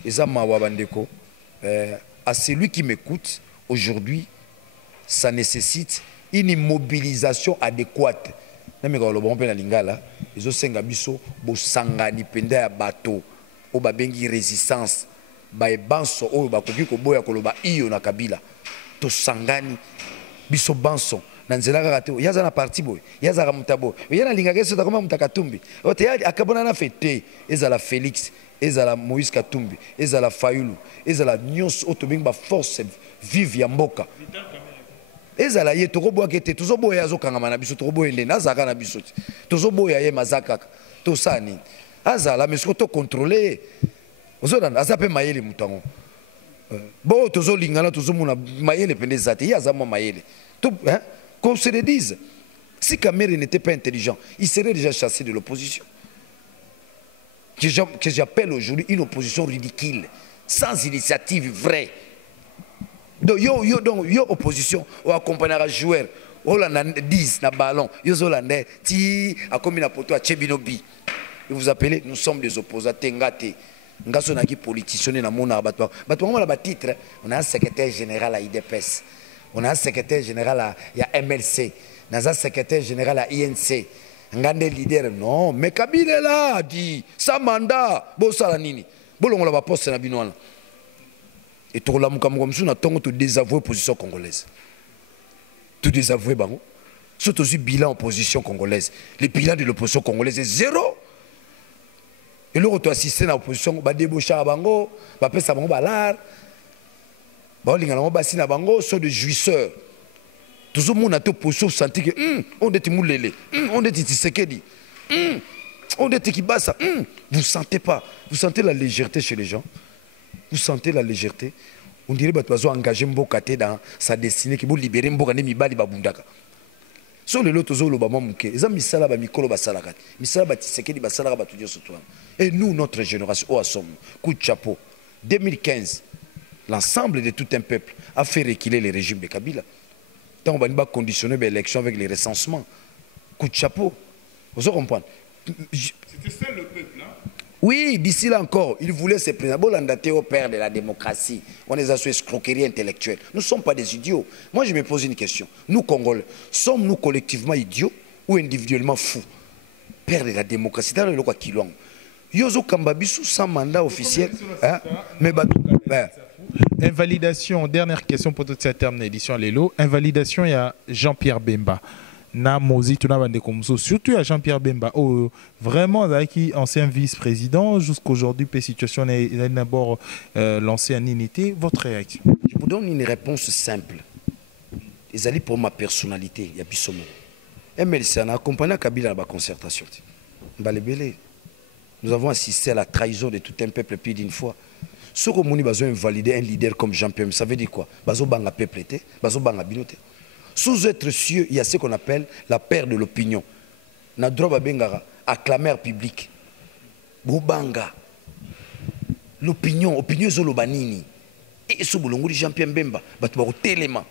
Ils ont mawa bandeko. À celui qui m'écoute, aujourd'hui, ça nécessite une mobilisation adéquate. Ils ont senga biso bo sangani penda ya bato o babengi résistance ba ebanso o ba koki ko boya koloba iyo na Kabila to sangani biso banso nanzela kaka te yaza na parti boy yaza ka mutabo yana linga keso ta koma mutakatumbi ote ya akabona na fete ezala Félix ezala Moïse Katumbi ezala Fayulu ezala nyos otobing ba force vive ya mboka ezala ye tokoboya kete tozoboya azokanga na biso tokoboya ndene azaka na biso tozoboya ye mazaka to sani azala mais surtout contrôler ozona azape mayele mutango bon tozolingana tozomona mayele pende zate yaza mo mayele tout hein qu'on se le dise si Kamere n'était pas intelligent il serait déjà chassé de l'opposition que j'appelle aujourd'hui une opposition ridicule sans initiative vraie. Donc yo opposition ou accompagnera joueur Hollanda 10 na ballon yo Hollanda ti a comme na poto a Chebinobi. Vous appelez nous sommes des opposants tengate ngaso na ki politicien na mona bato on a titre on a un secrétaire général à IDPS on a un secrétaire général à MLC on a un secrétaire général à INC ngande leader non mais Kabila là dit sa mandat bo sala nini bolongola ba poste na binwana. Et tout le monde a tout désavoué l'opposition congolaise. Tout désavoué, surtout le bilan opposition congolaise. Le bilan de l'opposition congolaise est zéro. Et là, tu assistes à l'opposition, tu débauches à Bango, tu appelles ça Balar, tu sont des jouisseurs. Tout le monde a tout pour sentir que on est moulélé, on est Tshisekedi, on est Kibasa. Vous ne sentez pas, vous sentez la légèreté chez les gens. Vous sentez la légèreté. On dirait que tu as engagé Mbokate dans sa destinée qui vous libérer Mbokane Mibali Babundaka. Sur le lot, tu as dit que Misala ba Mikolo Basalakat. Misala ba Tshisekedi Basalaka ba Tudio Sotoan. Et nous, notre génération, oh, sommes coup de chapeau. 2015, l'ensemble de tout un peuple a fait reculer le régime de Kabila. Tant on va conditionner l'élection avec les recensements. Coup de chapeau. Vous comprenez? C'était ça le peuple, hein? Oui, d'ici là encore, il voulait se présenter au père de la démocratie. On les a sous escroquerie intellectuelle. Nous ne sommes pas des idiots. Moi, je me pose une question. Nous, Congolais, sommes-nous collectivement idiots ou individuellement fous? Père de la démocratie, dans le quoi qui l'ont. Yozo Kambabisu sans mandat officiel. Mais invalidation, dernière question pour toute cette terme d'édition à l'élo. Invalidation, il y a Jean-Pierre Bemba. Na Mozi, surtout à Jean-Pierre Bemba, vraiment ancien vice-président, jusqu'aujourd'hui, la situation est d'abord lancée en unité. Votre réaction? Je vous donne une réponse simple. Ils allaient pour ma personnalité, il y a Bissomo. MLC a accompagné Kabila à la concertation. Nous avons assisté à la trahison de tout un peuple plus d'une fois. Ce que nous avons invalidé un leader comme Jean-Pierre, ça veut dire quoi? Bazo banga peuple, bazo banga binote. Sous être cieux, il y a ce qu'on appelle la perte de l'opinion. Na droit bengara acclameur public. Bobanga. L'opinion, opinion zolobanini. Et ce boulongo de Jean-Pierre Bemba, batouaro téléma.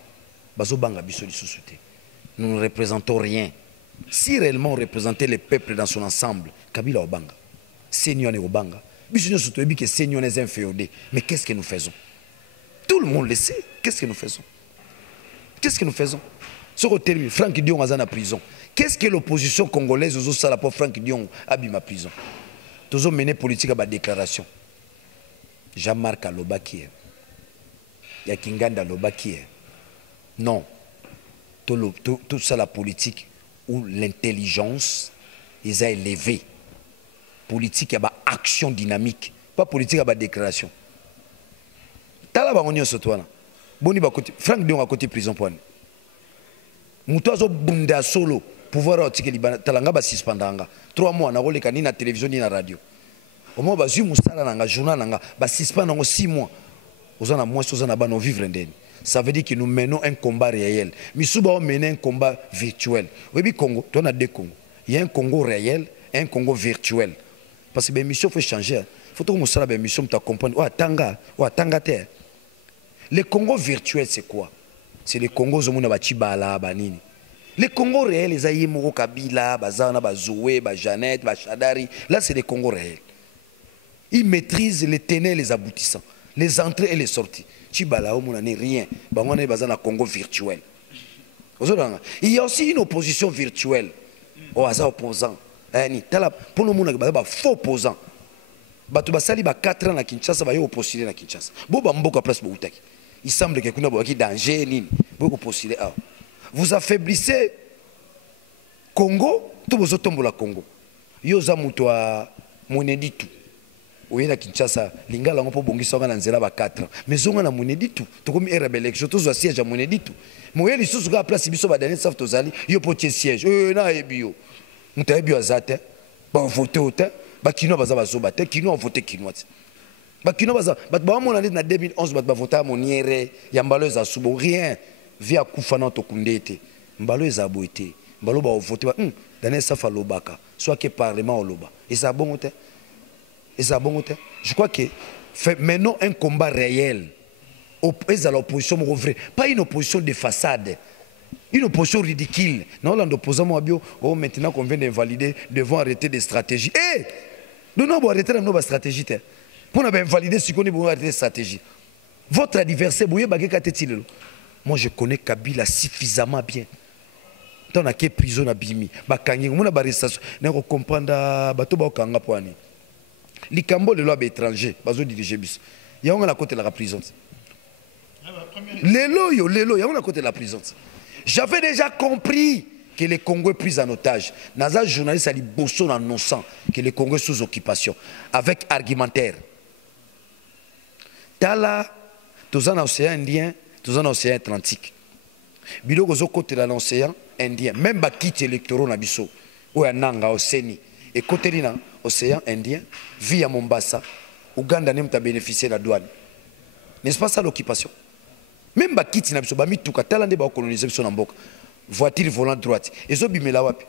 Bazo banga biso di société. Nous ne représentons rien. Si réellement on représentait le peuple dans son ensemble, Kabila Obanga, Seigneur Obanga, biso surtout que Seigneur est inféodé. Mais qu'est-ce que nous faisons? Tout le monde le sait. Qu'est-ce que nous faisons? Qu'est-ce que nous faisons? Sur le terme, Franck Dion est en prison. Qu'est-ce que l'opposition congolaise aux autres pour Franck Dion a mis ma prison? Tous ont mené politique à ma déclaration. Jean-Marc Alobaki. Yakinganda Alobaki. Non. Tout ça la politique où l'intelligence les a élevés. Politique à ma action dynamique. Pas politique à ma déclaration. Tala ba onyo sotwana. Boni ba côté Franck Dion à côté prison point. Mutozo bunda solo pouvoir otike libana talanga ba suspendanga 3 mois na roleka ni na télévision ni na radio. Au moins ba zu musala nanga journal nanga ba suspendanga 6 mois. Ozana mois ozana ba no vivre ndeni. Ça veut dire que nous menons un combat réel. Misuba on mène un combat virtuel. Oui Congo, on a deux Congos. Il y a un Congo réel et un Congo virtuel. Parce que ben mission faut changer. Faut que musala ben mission t'accompagne. Wa tanga te. Le Congo virtuel, c'est quoi? C'est le Congo Zomuna Bachibala, Banini. Le Congo réel, les Aïmoro Kabila, Bazana, Bazoué, Bajanet, Bachadari. Là, c'est le Congo réel. Ils maîtrisent les tenants et les aboutissants, les entrées et les sorties. Chibala, on n'a rien. On est dans un Congo virtuel. Il y a aussi une opposition virtuelle. Au hasard opposant. Pour le monde, il y a faux opposant. Batu basali ba 4 ans na Kinshasa ba yo postuler na Kinshasa. Bo ba mboka place bo utaki. Il semble que kuna bo ki danger nini. Bo ko postuler ah. vous affaiblissez Congo, tout vous tombola Congo. Yoza mutoa moneditu. Oye na Kinshasa, lingala ngo po bongisa nga na nzela ba 4 ans. Mais zonga na moneditu, to komi era élection, to zo siège à moneditu. Moye lisusu ga place biso ba dernier sauf tozali, yo po siège. Na ebio. Muta ebio azate, ba voter autant, ba kino baza bazoba te, kino voter kino. Ba kino baza, ba mona na 2011 ba voter moniere, ya mbalo za subo rien. Via kufana to kundete. Mbalo za boité. Mbalo ba voter ba dernier sauf lobaka, soit que parlement au loba. Et ça bon te. Je crois que fait maintenant un combat réel. À l'opposition, pas une opposition de façade, une opposition ridicule. Non, l'opposant maintenant qu'on vient d'invalider, devons arrêter des stratégies. Eh, nous devons arrêter nos stratégies. Pour nous invalider ce qu'on est arrêter des stratégies. Votre adversaire, moi je connais Kabila suffisamment bien. Dans la prison à Bimi, bakangi, on a arrestation, on comprendre bateau ba okanga poani. Likambo le loi étranger, bazo diriger bis. Ya on a la côté de la prison. Lelo, ya on a côté de la prison. J'avais déjà compris que les Congolais pris en otage. Naza journaliste a dit bosso dans nos sangs que les Congolais sous occupation avec argumentaire. Tala, tous en océan Indien, tous en océan Atlantique. Biloko zo côté de l'océan Indien, même ba kit électoraux na biso. Ou ya nanga oseni. Et côté lina océan Indien, via Mombasa, Ouganda n'a pas bénéficié de la douane. N'est-ce pas ça l'occupation? Même si Kiti n'a pas mis tout le temps, il a colonisé son mboka. Voiture volant droite. Et zo bimela wapi.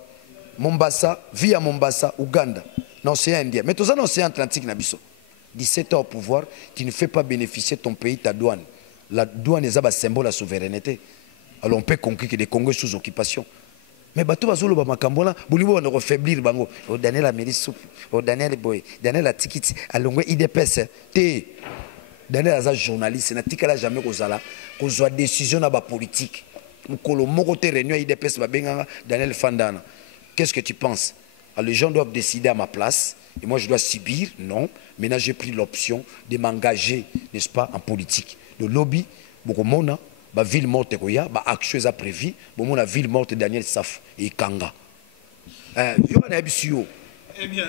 Mombasa, via Mombasa, Ouganda, dans l'océan Indien. Mais tout ça dans l'océan Atlantique n'a pas 17 ans au pouvoir, tu ne fais pas bénéficier ton pays, ta douane. La douane est un symbole de la souveraineté. Alors on peut conclure que les Congolais sous occupation. Mais bateau va solo ba makambola bolibo on refaiblir bango o Daniel Ameri soup o Daniel Boy Daniel la tikiti alongwe IDPS te Daniel aza journaliste na tikala jamais kozala kozwa décision na ba politique mukolo moko te réunion IDPS ba benganga Daniel Fandana. Qu'est-ce que tu penses? Alors, les gens doivent décider à ma place et moi je dois subir? Non. Maintenant j'ai pris l'option de m'engager, n'est-ce pas, en politique. Le lobby beaucoup mona ba ville morte koya ba action za prévu bon mon la ville morte Daniel Saf et Kanga yo na bisio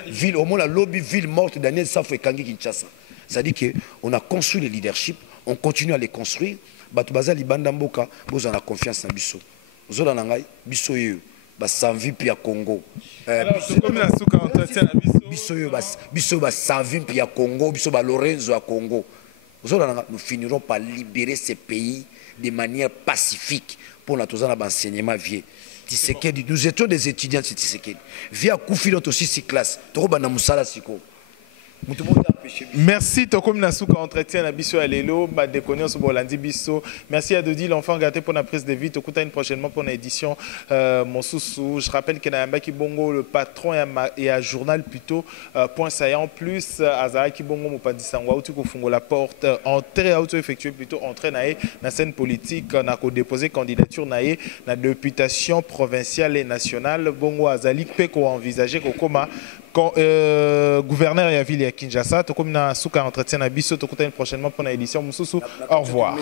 ville au moins la lobby ville morte Daniel Saf et Kanga Kinshasa. Ça dit que on a construit le leadership, on continue à les construire. Batu bazali banda mboka boza na confiance na biso zola na ngai biso yo ba sanvi pia Congo biso yo ba sanvi pia Congo biso ba Lorenzo à Congo. Nous finirons par libérer ces pays de manière pacifique pour la tous enseignement vieux. Tshisekedi, nous étions des étudiants de Tshisekedi. Via Koufilot aussi 6 classes. Merci Tokom Nasuka entretien à Bisso Alelo, ba déconner sur Bolandi Bisso. Merci à Dodi l'enfant gâté pour la prise de vie. Tokuta une prochainement pour l'édition Monsousou. Je rappelle que Nayamba Kibongo le patron et à journal plutôt point saillant plus Azara Kibongo Mopandisangwa ou tu fungo la porte entrée auto effectuer plutôt entrée naé na scène politique na ko déposer candidature naé na députation provinciale et nationale Bongo Azali Peko envisager Kokoma gouverneur et la ville de Kinshasa. Tokom na Suka entretien à Bisso. Tokuta une prochainement pour l'édition Monsousou. Au revoir.